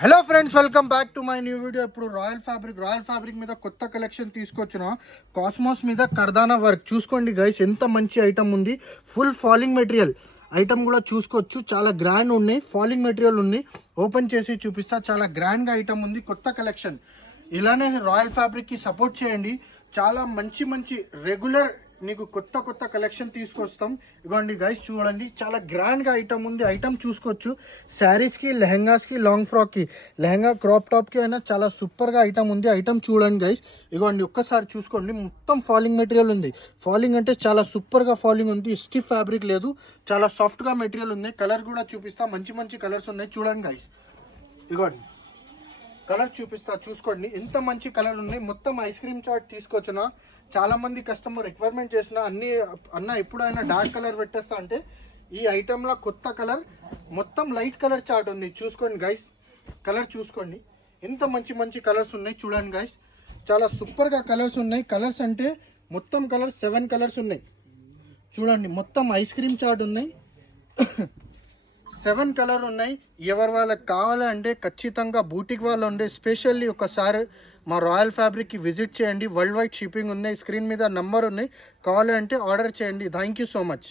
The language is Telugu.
Hello friends, welcome back to my new video. ఇప్పుడు రాయల్ ఫ్యాబ్రిక్ మీద కొత్త కలెక్షన్ తీసుకొచ్చిన కాస్మోస్ మీద కర్దానా వర్క్ చూసుకోండి గైస్. ఎంత మంచి ఐటమ్ ఉంది. ఫుల్ ఫాలింగ్ మెటీరియల్ ఐటమ్ కూడా చూసుకోవచ్చు. చాలా గ్రాండ్ ఉన్నాయి. ఫాలింగ్ మెటీరియల్ ఉంది. ఓపెన్ చేసి చూపిస్తా. చాలా గ్రాండ్గా ఐటమ్ ఉంది. కొత్త కలెక్షన్. ఇలానే రాయల్ ఫ్యాబ్రిక్కి సపోర్ట్ చేయండి. చాలా మంచి మంచి రెగ్యులర్ నీకు కొత్త కలెక్షన్ తీసుకొస్తాం. ఇవ్వండి గైస్, చూడండి చాలా గ్రాండ్గా ఐటమ్ ఉంది. ఐటమ్ చూసుకోవచ్చు. శారీస్కి, లెహంగాస్కి, లాంగ్ ఫ్రాక్కి, లెహంగా క్రాప్ టాప్కి అయినా చాలా సూపర్గా ఐటమ్ ఉంది. ఐటమ్ చూడండి గైస్. ఇవ్వండి ఒక్కసారి చూసుకోండి. మొత్తం ఫాలింగ్ మెటీరియల్ ఉంది. ఫాలింగ్ అంటే చాలా సూపర్గా ఫాలింగ్ ఉంది. స్టిఫ్ ఫ్యాబ్రిక్ లేదు. చాలా సాఫ్ట్గా మెటీరియల్ ఉంది. కలర్ కూడా చూపిస్తా. మంచి మంచి కలర్స్ ఉన్నాయి. చూడండి గైస్. ఇవ్వండి కలర్ చూపిస్తా, చూసుకోండి. ఎంత మంచి కలర్ ఉన్నాయి. మొత్తం ఐస్ క్రీమ్ చాట్ తీసుకొచ్చిన. చాలా మంది కస్టమర్ రిక్వైర్మెంట్ చేసిన అన్న ఎప్పుడైనా డార్క్ కలర్ పెట్టేస్తా అంటే ఈ ఐటెంలో కొత్త కలర్ మొత్తం లైట్ కలర్ చార్ట్ ఉంది. చూసుకోండి గైస్. కలర్ చూసుకోండి. ఎంత మంచి మంచి కలర్స్ ఉన్నాయి. చూడండి గైస్. చాలా సూపర్గా కలర్స్ ఉన్నాయి. కలర్స్ అంటే మొత్తం కలర్స్ 7 కలర్స్ ఉన్నాయి. చూడండి మొత్తం ఐస్ క్రీమ్ చార్ట్ ఉన్నాయి. 7 కలర్ ఉన్నాయి. ఎవరి వాళ్ళకి కావాలంటే ఖచ్చితంగా బూటిక్ వాళ్ళు ఉండే స్పెషల్లీ ఒకసారి మా రాయల్ ఫ్యాబ్రిక్కి విజిట్ చేయండి. వరల్డ్ వైడ్ షిప్పింగ్ ఉన్నాయి. స్క్రీన్ మీద నంబర్ ఉన్నాయి. కావాలంటే ఆర్డర్ చేయండి. Thank you so much.